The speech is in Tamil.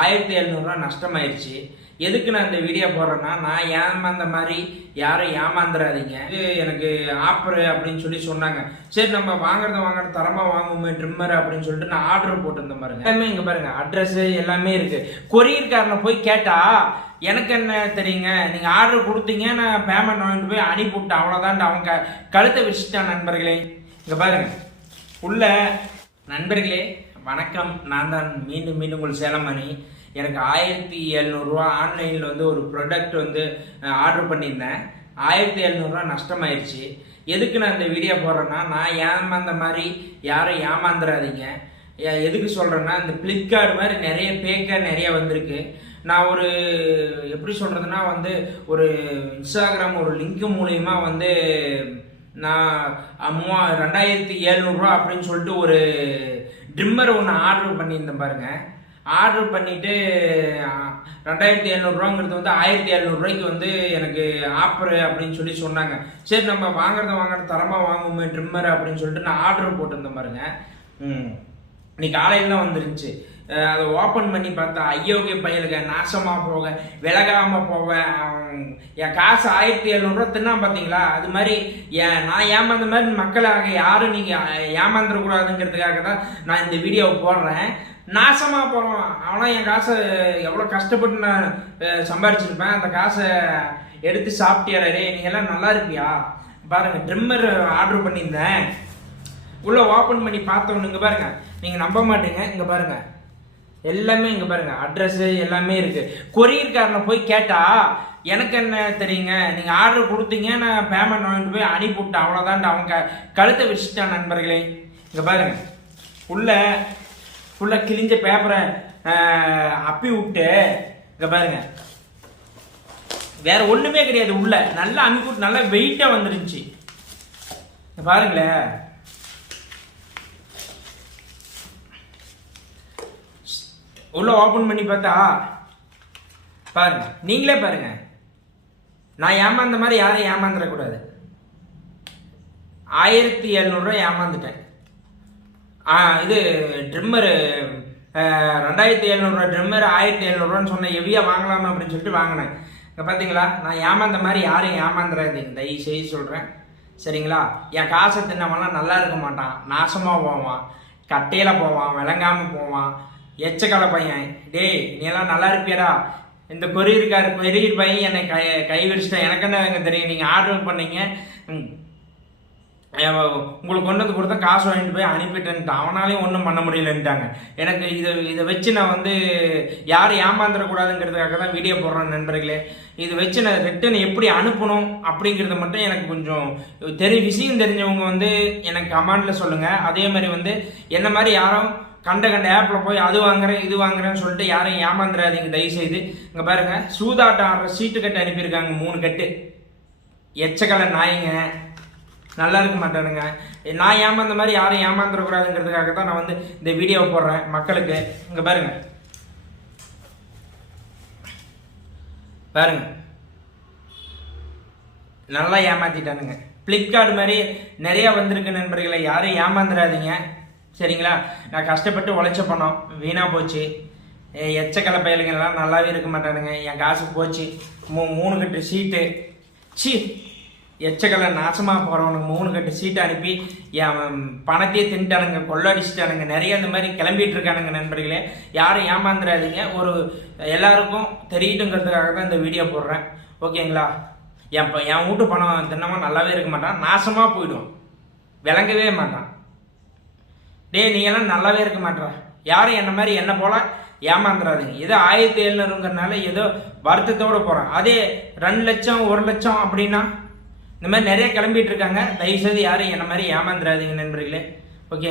ஆயிரத்தி எழுநூறுவா நஷ்டமாயிருச்சு. எதுக்கு நான் இந்த வீடியோ போடுறேன்னா நான் ஏமாந்த மாதிரி யாரும் ஏமாந்துடாதீங்க இது எனக்கு ஆஃபரு அப்படின்னு சொல்லி சொன்னாங்க. சரி நம்ம வாங்குறத வாங்குறது தரமாக வாங்குவோமே ட்ரிம்மர் அப்படின்னு சொல்லிட்டு நான் ஆர்டர் போட்டிருந்தேன் பாருங்க. எல்லாமே இங்கே பாருங்க. அட்ரஸ் எல்லாமே இருக்கு. கொரியர்காரனை போய் கேட்டா எனக்கு என்ன தெரியுங்க? நீங்க ஆர்டர் கொடுத்தீங்க நான் பேமெண்ட் வாங்கிட்டு போய் அனுப்பிவிட்டேன். அவ்வளோதான் அவங்க கழுத்தை விரிச்சிட்டான் நண்பர்களே. இங்கே பாருங்க. உள்ள நண்பர்களே வணக்கம். நான் தான் மீண்டும் மீண்டும் உங்கள் சேலமணி. எனக்கு ஆயிரத்தி எழுநூறுவா ஆன்லைனில் வந்து ஒரு ப்ராடக்ட் வந்து ஆர்டர் பண்ணியிருந்தேன். ஆயிரத்தி எழுநூறுவா நஷ்டமாயிருச்சு. எதுக்கு நான் இந்த வீடியோ போடுறேன்னா நான் ஏமாந்த மாதிரி யாரும் ஏமாந்துடாதீங்க எதுக்கு சொல்கிறேன்னா இந்த ஃப்ளிப்கார்ட் மாதிரி நிறைய பேக்க நிறைய வந்திருக்கு. நான் ஒரு எப்படி சொல்கிறதுனா வந்து ஒரு இன்ஸ்டாகிராம் ஒரு லிங்க் மூலயமா வந்து நான் மூவா ரெண்டாயிரத்தி எழுநூறுவா அப்படின்னு சொல்லிட்டு ஒரு ட்ரிம்மர் ஒன்று ஆர்டர் பண்ணியிருந்தேன் பாருங்க. ஆர்டர் பண்ணிட்டு ரெண்டாயிரத்தி எழுநூறுவாங்கிறது வந்து ஆயிரத்தி எழுநூறுவாய்க்கு வந்து எனக்கு ஆஃபரு அப்படின்னு சொல்லி சொன்னாங்க. சரி நம்ம வாங்குறத வாங்குறது தரமாக வாங்குவோமே ட்ரிம்மர் அப்படின்னு சொல்லிட்டு நான் ஆர்டர் போட்டிருந்தேன் பாருங்க. இன்னைக்கு காலையில் தான் வந்துருந்துச்சு. அதை ஓப்பன் பண்ணி பார்த்தா ஐயோகே பயலுக நாசமாக போக விலகாமல் போவேன் என் காசு ஆயிரத்தி எழுநூறுவா தின்னா பார்த்தீங்களா? அது மாதிரி ஏன் நான் ஏமாந்த மாதிரி மக்களாக யாரும் நீங்கள் ஏமாந்துடக்கூடாதுங்கிறதுக்காக தான் நான் இந்த வீடியோவை போடுறேன். நாசமாக போகிறோம் ஆனால் என் காசை எவ்வளோ கஷ்டப்பட்டு நான் சம்பாரிச்சிருப்பேன். அந்த காசை எடுத்து சாப்பிட்டியாரே நீ எல்லாம் நல்லா இருப்பியா? பாருங்க ட்ரிம்மர் ஆர்டர் பண்ணியிருந்தேன். உள்ளே ஓப்பன் பண்ணி பார்த்தோன்னு இங்க பாருங்க. நீங்கள் நம்ப மாட்டீங்க. இங்கே பாருங்கள் எல்லாமே இங்கே பாருங்க அட்ரஸ்ஸு எல்லாமே இருக்குது கொரியர்காரனை போய் கேட்டால் எனக்கு என்ன தெரியுங்க? நீங்கள் ஆர்டர் கொடுத்தீங்க நான் பேமெண்ட் வாங்கிட்டு போய் அனுப்பிவிட்டேன். அவ்வளோதான் அவன் க கழுத்தை வச்சுட்டான் நண்பர்களே. இங்கே பாருங்கள் உள்ள ஃபுல்லாக கிழிஞ்ச பேப்பரை அப்பி விட்டு இங்கே பாருங்க. வேற ஒன்றுமே கிடையாது உள்ள. நல்லா அமுக்கி விட்டு நல்லா வெயிட்டாக வந்துருந்துச்சு. இங்கே பாருங்களேன். உள்ள ஓபன் பண்ணி பார்த்தா பாருங்க நீங்களே பாருங்க. நான் ஏமாந்த மாதிரி யாரும் ஏமாந்துடக்கூடாது ஆயிரத்தி எழுநூறுவா ஏமாந்துட்டேன். ஆ இது ட்ரிம்மரு ரெண்டாயிரத்தி எழுநூறுவா ட்ரிம்மர் ஆயிரத்தி எழுநூறுவான்னு சொன்னேன் ஹெவியாக வாங்கலாமா அப்படின்னு சொல்லிட்டு வாங்கினேன். இங்கே பார்த்தீங்களா நான் ஏமாந்த மாதிரி யாரும் ஏமாந்துடாதீங்க தயவு செய்து சொல்கிறேன் சரிங்களா? என் காசை தின்னவெல்லாம் நல்லா இருக்க மாட்டான். நாசமாக போவான். கட்டையில் போவான் விளங்காமல் போவான். எச்சக்கால பையன் டேய் நீ எல்லாம் நல்லா இருப்பியடா. இந்த கொரியர்கார் கொரியர் பையன் என்னை கை கை விரிச்சிட்டேன். எனக்கு என்ன தெரியும்? நீங்கள் ஆர்டர் பண்ணீங்க. உங்களுக்கு கொண்டு வந்து கொடுத்தா காசு வாங்கிட்டு போய் அனுப்பிட்டேன்ட்டு அவனாலையும் ஒன்றும் பண்ண முடியலன்ட்டாங்க. எனக்கு இதை இதை வச்சு நான் வந்து யாரும் ஏமாந்துடக்கூடாதுங்கிறதுக்காக தான் வீடியோ போடுறேன் நண்பர்களே. இதை வச்சு நான் ரிட்டர்ன் எப்படி அனுப்பணும் அப்படிங்கிறத மட்டும் எனக்கு கொஞ்சம் தெரி விஷயம் தெரிஞ்சவங்க வந்து எனக்கு கமாண்டில் சொல்லுங்கள் அதே மாதிரி வந்து என்ன மாதிரி யாரும் கண்ட கண்ட ஆப்பில் போய் அது வாங்குறேன் இது வாங்குறேன்னு சொல்லிட்டு யாரும் ஏமாந்துடாதீங்க தயவுசெய்து. இங்கே பாருங்கள் சூதாட்டம் ஆடுற சீட்டு கட்டு அனுப்பியிருக்காங்க மூணு கட்டு. எச்சக்கலை நாய்ங்க. நல்லா இருக்க மாட்டானுங்க. நான் ஏமாந்த மாதிரி யாரும் ஏமாந்துடக்கூடாதுங்கிறதுக்காக தான் நான் வந்து இந்த வீடியோவை போடுறேன் மக்களுக்கு. இங்கே பாருங்க. பாருங்க. நல்லா ஏமாத்திட்டானுங்க. ஃப்ளிப்கார்ட் மாதிரி நிறையா வந்திருக்கு நண்பர்களை யாரும் ஏமாந்துடாதீங்க சரிங்களா? நான் கஷ்டப்பட்டு உழைச்ச பணம் வீணாக போச்சு. எச்சக்கலை பயலுங்கெல்லாம் நல்லாவே இருக்க மாட்டானுங்க. என் காசு போச்சு. மூ மூணு கட்டு சீட்டு. சி எச்சக்கலை நாசமாக போகிறவனுக்கு மூணு கட்டு சீட்டு அனுப்பி என் பணத்தையே தின்ட்டானுங்க கொள்ளடிச்சிட்டானுங்க நிறைய இந்த மாதிரி கிளம்பிட்டு இருக்கானுங்க நண்பர்களே. யாரும் ஏமாந்துடாதீங்க ஒரு எல்லாருக்கும் தெரியட்டுங்கிறதுக்காக தான் இந்த வீடியோ போடுறேன். ஓகேங்களா? என் ப- என் வீட்டு பணம் தின்னமாக நல்லாவே இருக்க மாட்டான். நாசமாக போயிடும். விளங்கவே மாட்டான். டேய் நீ எல்லாம் நல்லாவே இருக்க மாட்டா யாரும் என்ன மாதிரி என்ன போல ஏமாந்துடாதீங்க ஏதோ ஆயிரத்தி எழுநூறுங்கிறனால ஏதோ வருத்தத்தோட போகிறேன் அதே ரெண்டு லட்சம் ஒரு லட்சம் அப்படின்னா இந்த மாதிரி நிறைய கிளம்பிட்டு இருக்காங்க. தயவுசெய்து யாரும் என்ன மாதிரி ஏமாந்துடாதீங்க நண்பர்களே. ஓகேங்களா?